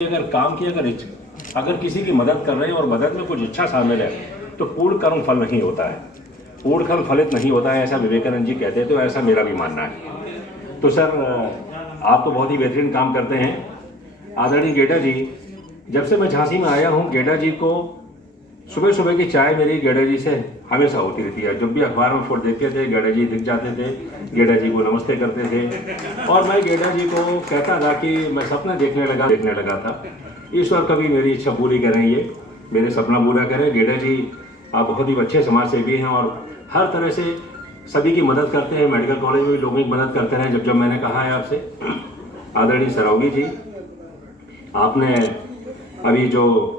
अगर काम की अगर किसी की मदद कर रहे हैं और मदद में कुछ इच्छा शामिल है तो पूर्ण कर्म फल नहीं होता है, पूर्ण कर्म फलित नहीं होता है, ऐसा विवेकानंद जी कहते हैं। तो ऐसा मेरा भी मानना है। तो सर, आप तो बहुत ही बेहतरीन काम करते हैं। आदरणीय गेटा जी, जब से मैं झांसी में आया हूँ, गेटा जी को सुबह सुबह की चाय मेरी गेटा जी से हमेशा होती रहती है। जब भी अखबार में फोटो देखते थे, गेटा जी दिख जाते थे, गेटा जी को नमस्ते करते थे और मैं गेटा जी को कहता था कि मैं सपना देखने लगा था। ईश्वर कभी मेरी इच्छा पूरी करें, ये मेरे सपना पूरा करें। गेटा जी, आप बहुत ही अच्छे समाज सेवी हैं और हर तरह से सभी की मदद करते हैं। मेडिकल कॉलेज में भी लोगों की मदद करते हैं। जब मैंने कहा है आपसे, आदरणीय सरावगी जी, आपने अभी जो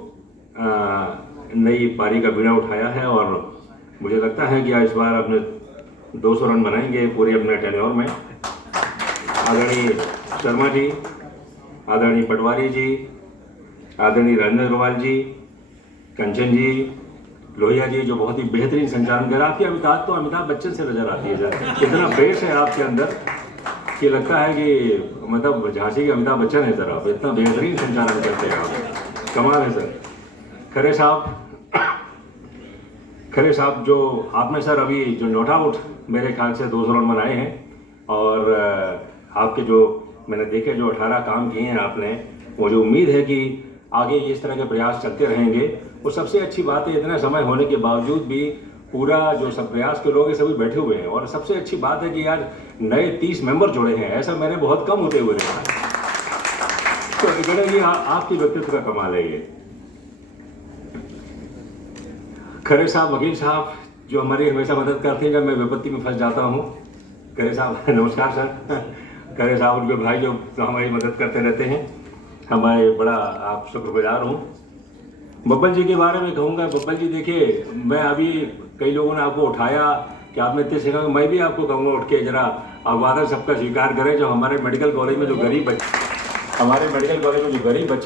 नई पारी का बीड़ा उठाया है और मुझे लगता है कि इस बार अपने 200 रन बनाएंगे पूरे अपने टेन्योर में। आदरणीय शर्मा जी, आदरणीय पटवारी जी, आदरणीय राजेंद्र अग्रवाल जी, कंचन जी, लोहिया जी, जो बहुत ही बेहतरीन संचालन कर, आपकी अमिताभ बच्चन से नजर आती है सर। इतना बेस है आपके अंदर कि लगता है कि मतलब झांसी के अमिताभ बच्चन है सर। आप इतना बेहतरीन संचालन करते हैं, आप कमाल है सर। खरे साहब, जो आपने सर अभी जो नोट आउट मेरे ख्याल से 200 रन बनाए हैं और आपके जो मैंने देखे जो 18 काम किए हैं आपने, मुझे उम्मीद है कि आगे इस तरह के प्रयास चलते रहेंगे। और सबसे अच्छी बात है, इतना समय होने के बावजूद भी पूरा जो सब प्रयास के लोग हैं सभी बैठे हुए हैं। और सबसे अच्छी बात है कि यार नए 30 मेंबर जुड़े हैं, ऐसा मैंने बहुत कम होते हुए देखा। तो ये आपकी व्यक्तित्व का कमाल है। ये खरे साहब, वकील साहब, जो हमारी हमेशा मदद करते हैं जब मैं विपत्ति में फंस जाता हूँ। खरे साहब नमस्कार सर। खरे साहब उनके भाई जो हमारी मदद करते रहते हैं, हमारे बड़ा आप शुक्रगुजार हूँ। बब्बल जी के बारे में कहूँगा, बब्बल जी देखिए, मैं अभी कई लोगों ने आपको उठाया कि आपने इतने सीखा, मैं भी आपको कहूँगा उठ के जरा अववादन सबका स्वीकार करें। जो हमारे मेडिकल कॉलेज में जो गरीब बच्चे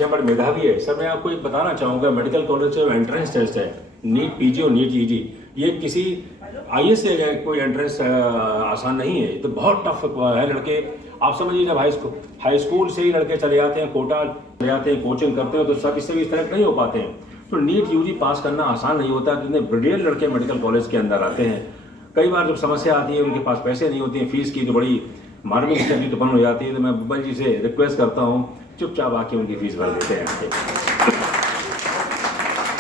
हैं, बड़े मेधावी है सर। मैं आपको एक बताना चाहूँगा, मेडिकल कॉलेज से एंट्रेंस टेस्ट है, नीट पीजी और नीट ईजी, ये किसी आईएएस से कोई एंट्रेंस आसान नहीं है। तो बहुत टफ है। लड़के आप समझिए, जब हाई स्कूल से ही लड़के चले जाते हैं, कोटा चले जाते हैं, कोचिंग करते हैं, तो सब इससे भी इस तरह नहीं हो पाते हैं। तो नीट यूजी पास करना आसान नहीं होता। कितने ब्रिलियंट लड़के मेडिकल कॉलेज के अंदर आते हैं। कई बार जब समस्या आती है, उनके पास पैसे नहीं होते हैं, फीस की तो बड़ी मार्मिक स्थिति उत्पन्न हो जाती है। तो मैं बब्बल जी से रिक्वेस्ट करता हूँ, चुपचाप आके उनकी फीस भर देते हैं।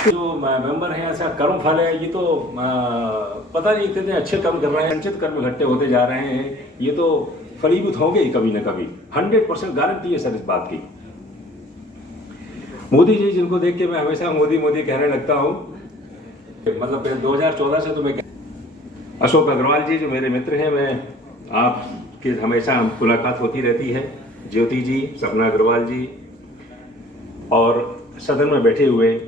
जो मेंबर हैं, ऐसा कर्म फल है, ये तो पता नहीं कितने अच्छे कर्म कर रहे हैं, संचित कर्म इकट्ठे होते जा रहे हैं। ये तो फलीभूत होंगे ही कभी न कभी, 100% गारंटी है सर इस बात की। मोदी जी, जिनको देख के मैं हमेशा मोदी मोदी कहने लगता हूँ, मतलब 2014 से तो मैं अशोक अग्रवाल जी जो मेरे मित्र हैं, मैं आपकी हमेशा मुलाकात होती रहती है। ज्योति जी, सपना अग्रवाल जी और सदन में बैठे हुए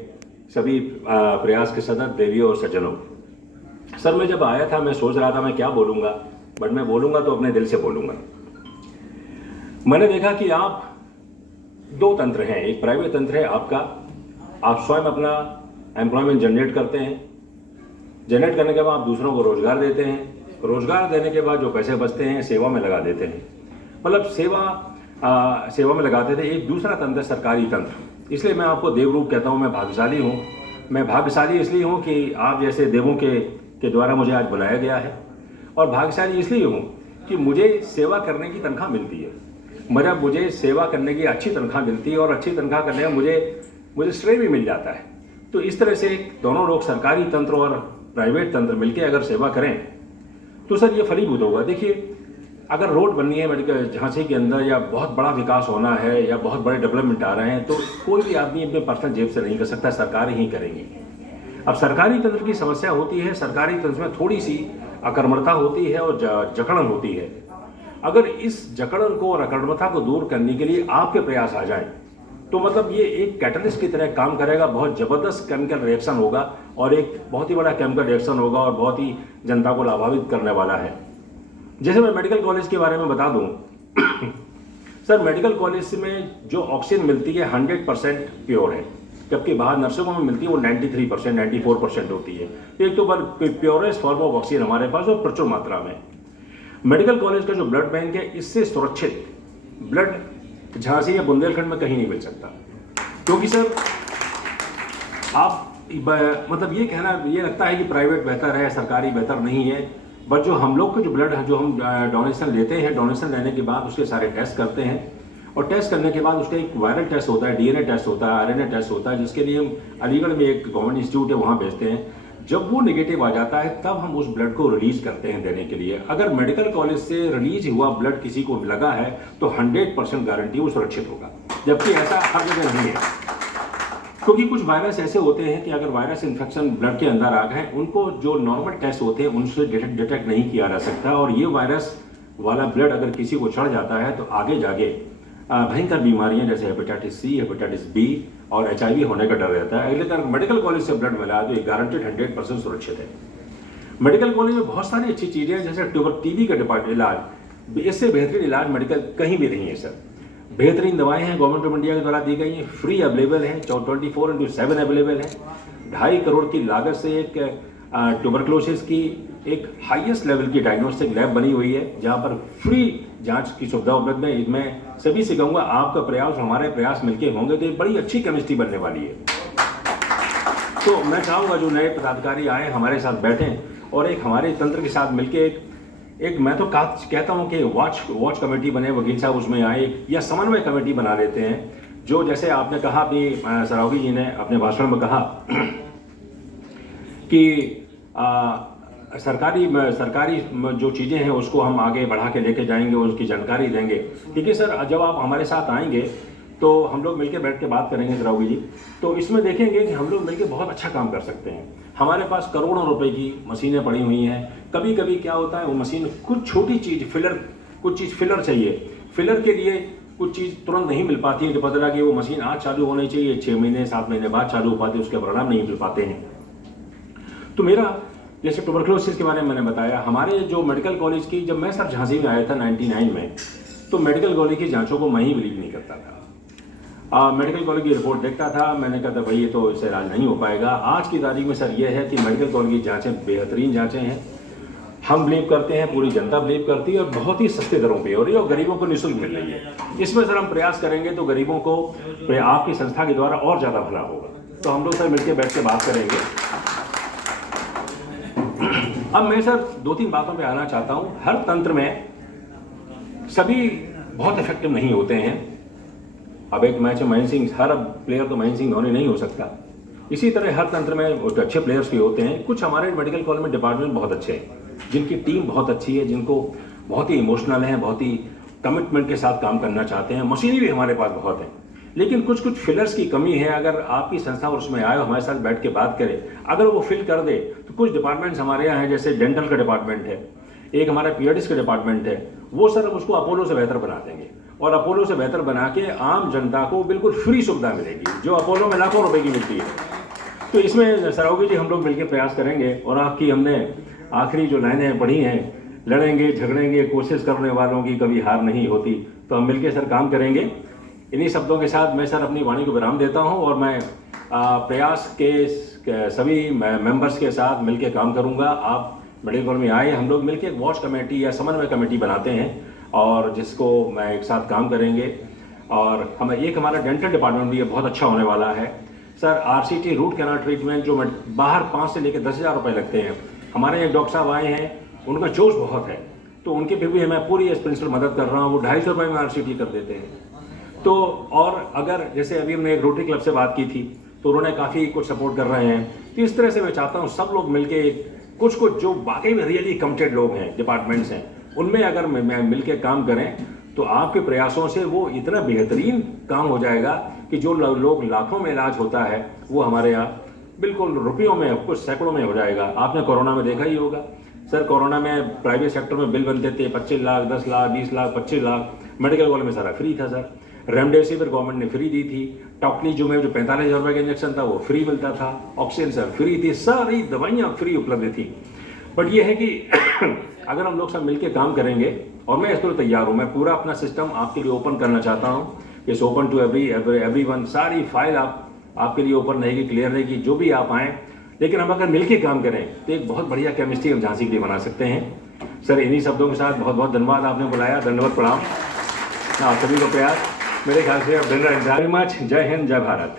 सभी प्रयास के सदस्य देवियों और सज्जनों। सर, मैं जब आया था मैं सोच रहा था मैं क्या बोलूँगा, बट मैं बोलूँगा तो अपने दिल से बोलूँगा। मैंने देखा कि आप दो तंत्र हैं। एक प्राइवेट तंत्र है आपका, आप स्वयं अपना एम्प्लॉयमेंट जनरेट करते हैं, जनरेट करने के बाद आप दूसरों को रोजगार देते हैं, रोजगार देने के बाद जो पैसे बचते हैं सेवा में लगा देते हैं, मतलब सेवा में लगाते थे। एक दूसरा तंत्र सरकारी तंत्र। इसलिए मैं आपको देवरूप कहता हूँ। मैं भाग्यशाली हूँ। मैं भाग्यशाली इसलिए हूँ कि आप जैसे देवों के द्वारा मुझे आज बुलाया गया है। और भाग्यशाली इसलिए हूँ कि मुझे सेवा करने की तनख्वाह मिलती है। मुझे सेवा करने की अच्छी तनख्वाह मिलती है और अच्छी तनख्वाह करने में मुझे श्रेय भी मिल जाता है। तो इस तरह से दोनों लोग, सरकारी तंत्र और प्राइवेट तंत्र मिलकर अगर सेवा करें तो सर ये फलीभूत होगा। देखिए, अगर रोड बननी है मेडिकल झांसी के अंदर, या बहुत बड़ा विकास होना है, या बहुत बड़े डेवलपमेंट आ रहे हैं, तो कोई भी आदमी अपने पर्सनल जेब से नहीं कर सकता, सरकार ही करेगी। अब सरकारी तंत्र की समस्या होती है, सरकारी तंत्र में थोड़ी सी अकर्मणता होती है और जकड़न होती है। अगर इस जकड़न को और अकर्मणता को दूर करने के लिए आपके प्रयास आ जाएं, तो मतलब ये एक कैटलिस्ट की तरह काम करेगा। बहुत जबरदस्त केमिकल रिएक्शन होगा और एक बहुत ही बड़ा केमिकल रिएक्शन होगा और बहुत ही जनता को लाभान्वित करने वाला है। जैसे मैं मेडिकल कॉलेज के बारे में बता दूं, सर मेडिकल कॉलेज में जो ऑक्सीजन मिलती है 100% प्योर है, जबकि बाहर नर्सिंग होम में मिलती है वो 93%, 94% होती है। तो एक तो प्योरेस्ट फॉर्म ऑफ ऑक्सीजन हमारे पास और प्रचुर मात्रा में। मेडिकल कॉलेज का जो ब्लड बैंक है, इससे सुरक्षित ब्लड झांसी या बुंदेलखंड में कहीं नहीं मिल सकता। क्योंकि सर आप मतलब ये कहना, ये लगता है कि प्राइवेट बेहतर है, सरकारी बेहतर नहीं है, बट जो हम लोग का जो ब्लड है, जो हम डोनेशन लेते हैं, डोनेशन लेने के बाद उसके सारे टेस्ट करते हैं, और टेस्ट करने के बाद उसका एक वायरल टेस्ट होता है, डीएनए टेस्ट होता है, आरएनए टेस्ट होता है, जिसके लिए हम अलीगढ़ में एक गवर्नमेंट इंस्टीट्यूट है वहाँ भेजते हैं। जब वो नेगेटिव आ जाता है तब हम उस ब्लड को रिलीज करते हैं देने के लिए। अगर मेडिकल कॉलेज से रिलीज हुआ ब्लड किसी को लगा है तो 100% गारंटी वो सुरक्षित होगा, जबकि ऐसा हर जगह नहीं है। क्योंकि कुछ वायरस ऐसे होते हैं कि अगर वायरस इन्फेक्शन ब्लड के अंदर आ गए, उनको जो नॉर्मल टेस्ट होते हैं उनसे डिटेक्ट नहीं किया जा सकता, और ये वायरस वाला ब्लड अगर किसी को चढ़ जाता है तो आगे जाके भयंकर बीमारियां जैसे हेपेटाइटिस सी, हेपेटाइटिस बी और HIV होने का डर रहता है। अगर मेडिकल कॉलेज से ब्लड मिला तो ये गारंटेड 100% सुरक्षित है। मेडिकल कॉलेज में बहुत सारी अच्छी चीज़ें हैं, जैसे TB का डिपार्टमेंट इलाज, इससे बेहतरीन इलाज मेडिकल कहीं भी नहीं है सर। बेहतरीन दवाएं हैं, गवर्नमेंट ऑफ इंडिया के द्वारा दी गई हैं, फ्री अवेलेबल हैं, 24/7 अवेलेबल हैं। 2.5 करोड़ की लागत से एक ट्यूबरक्लोसिस की एक हाईएस्ट लेवल की डायग्नोस्टिक लैब बनी हुई है, जहां पर फ्री जांच की सुविधा उपलब्ध है। इसमें सभी से कहूँगा, आपका प्रयास हमारे प्रयास मिलकर होंगे तो एक बड़ी अच्छी केमिस्ट्री बनने वाली है। तो मैं चाहूँगा जो नए पदाधिकारी आए हमारे साथ बैठें और एक हमारे तंत्र के साथ मिलकर एक मैं तो कहता हूँ कि वॉच कमेटी बने, वकील साहब उसमें आए, या समन्वय कमेटी बना लेते हैं। जो जैसे आपने कहा अभी सरावगी जी ने अपने भाषण में कहा कि सरकारी जो चीज़ें हैं उसको हम आगे बढ़ा के लेके जाएंगे, उसकी जानकारी देंगे। क्योंकि सर जब आप हमारे साथ आएंगे तो हम लोग मिलकर बैठ के बात करेंगे सरावगी जी, तो इसमें देखेंगे कि हम लोग मिलकर बहुत अच्छा काम कर सकते हैं। हमारे पास करोड़ों रुपए की मशीनें पड़ी हुई हैं। कभी कभी क्या होता है, वो मशीन कुछ छोटी चीज़ कुछ चीज़ फिलर चाहिए, फिलर के लिए कुछ चीज़ तुरंत नहीं मिल पाती है, तो पता लगा कि वो मशीन आज चालू होनी चाहिए, 6 महीने 7 महीने बाद चालू हो पाती है, उसके परिणाम नहीं मिल पाते हैं। तो मेरा जैसे ट्यूबरक्लोसिस के बारे में मैंने बताया, हमारे जो मेडिकल कॉलेज की, जब मैं सर झांसी में आया था 99 में, तो मेडिकल कॉलेज की जांचों को मैं ही बिलीव नहीं करता था। मेडिकल कॉलेज की रिपोर्ट देखता था, मैंने कहा था भाई ये तो इससे इलाज नहीं हो पाएगा। आज की तारीख में सर ये है कि मेडिकल कॉलेज की जाँचें बेहतरीन जाँचें हैं, हम बिलीव करते हैं, पूरी जनता बिलीव करती है, और बहुत ही सस्ते दरों पे हो रही है, और गरीबों को निःशुल्क मिल रही है। इसमें सर हम प्रयास करेंगे तो गरीबों को आपकी संस्था के द्वारा और ज़्यादा भला होगा। तो हम लोग सर मिलकर बैठ के बात करेंगे। अब मैं सर 2-3 बातों पे आना चाहता हूँ। हर तंत्र में सभी बहुत इफेक्टिव नहीं होते हैं। अब एक मैच में महेंद्र सिंह, हर प्लेयर तो महेंद्र सिंह धोनी नहीं हो सकता। इसी तरह हर तंत्र में अच्छे प्लेयर्स भी होते हैं। कुछ हमारे मेडिकल कॉलेज में डिपार्टमेंट बहुत अच्छे हैं, जिनकी टीम बहुत अच्छी है, जिनको बहुत ही इमोशनल हैं, बहुत ही कमिटमेंट के साथ काम करना चाहते हैं। मशीनें भी हमारे पास बहुत हैं, लेकिन कुछ फिलर्स की कमी है। अगर आपकी संस्था उसमें आए, हमारे साथ बैठ के बात करें, अगर वो फिल कर दे, तो कुछ डिपार्टमेंट्स हमारे यहाँ हैं, जैसे डेंटल का डिपार्टमेंट है, एक हमारा पीडियाट्रिक्स का डिपार्टमेंट है, वो सर उसको अपोलो से बेहतर बना देंगे, और अपोलो से बेहतर बना के आम जनता को बिल्कुल फ्री सुविधा मिलेगी, जो अपोलो में लाखों रुपए की मिलती है। तो इसमें सरावगी जी हम लोग मिलकर प्रयास करेंगे, और आपकी हमने आखिरी जो लाइनें पढ़ी हैं, लड़ेंगे झगड़ेंगे, कोशिश करने वालों की कभी हार नहीं होती, तो हम मिलकर सर काम करेंगे। इन्हीं शब्दों के साथ मैं सर अपनी वाणी को विराम देता हूं, और मैं प्रयास के सभी मेंबर्स के साथ मिलकर काम करूंगा। आप मेडिकल कॉलेज में आए, हम लोग मिलकर एक वॉच कमेटी या समन्वय कमेटी बनाते हैं, और जिसको मैं एक साथ काम करेंगे। और हमारा डेंटल डिपार्टमेंट भी बहुत अच्छा होने वाला है sir. RCT root canal treatment जो बाहर 5 से लेकर 10,000 रुपये लगते हैं, हमारे एक डॉक्टर साहब आए हैं, उनका जोश बहुत है, तो उनके फिर भी मैं पूरी प्रिंसिपल मदद कर रहा हूँ। वो 250 रुपये में RCT कर देते हैं। तो और अगर जैसे अभी हमने एक रोटरी क्लब से बात की थी, तो उन्होंने काफ़ी कुछ सपोर्ट कर रहे हैं। तो इस तरह से मैं चाहता हूँ सब लोग मिलके कुछ जो वाकई में रियली कमिटेड लोग हैं, डिपार्टमेंट्स हैं, उनमें अगर मिलके काम करें, तो आपके प्रयासों से वो इतना बेहतरीन काम हो जाएगा कि जो लोग लाखों में इलाज होता है, वो हमारे यहाँ बिल्कुल रुपयों में, कुछ सैकड़ों में हो जाएगा। आपने कोरोना में देखा ही होगा सर, कोरोना में प्राइवेट सेक्टर में बिल बनते थे 25 लाख, 10 लाख, 20 लाख, 25 लाख। मेडिकल कॉलेज में सारा फ्री था सर। रेमडेसिविर गवर्नमेंट ने फ्री दी थी। टॉक्लीजुमेब जो 45,000 रुपये का इंजेक्शन था वो फ्री मिलता था। ऑक्सीजन सर फ्री थी, सारी दवाइयाँ फ्री उपलब्ध थी। बट ये है कि अगर हम लोग सब मिलकर काम करेंगे, और मैं इसके लिए तैयार हूँ, मैं पूरा अपना सिस्टम आपके लिए ओपन करना चाहता हूँ। इस ओपन टू एवरीवन, सारी फाइल आपके लिए ओपन रहेगी, क्लियर रहेगी, जो भी आप आएँ। लेकिन हम अगर मिलकर काम करें तो एक बहुत बढ़िया केमिस्ट्री हम झांसी के लिए बना सकते हैं। सर इन्हीं शब्दों के साथ बहुत बहुत धन्यवाद, आपने बुलाया। धन्यवाद, प्रणाम। हाँ, सभी को प्रयास। मेरे ख्याल से अब डिनर वेरी मच। जय हिंद, जय भारत।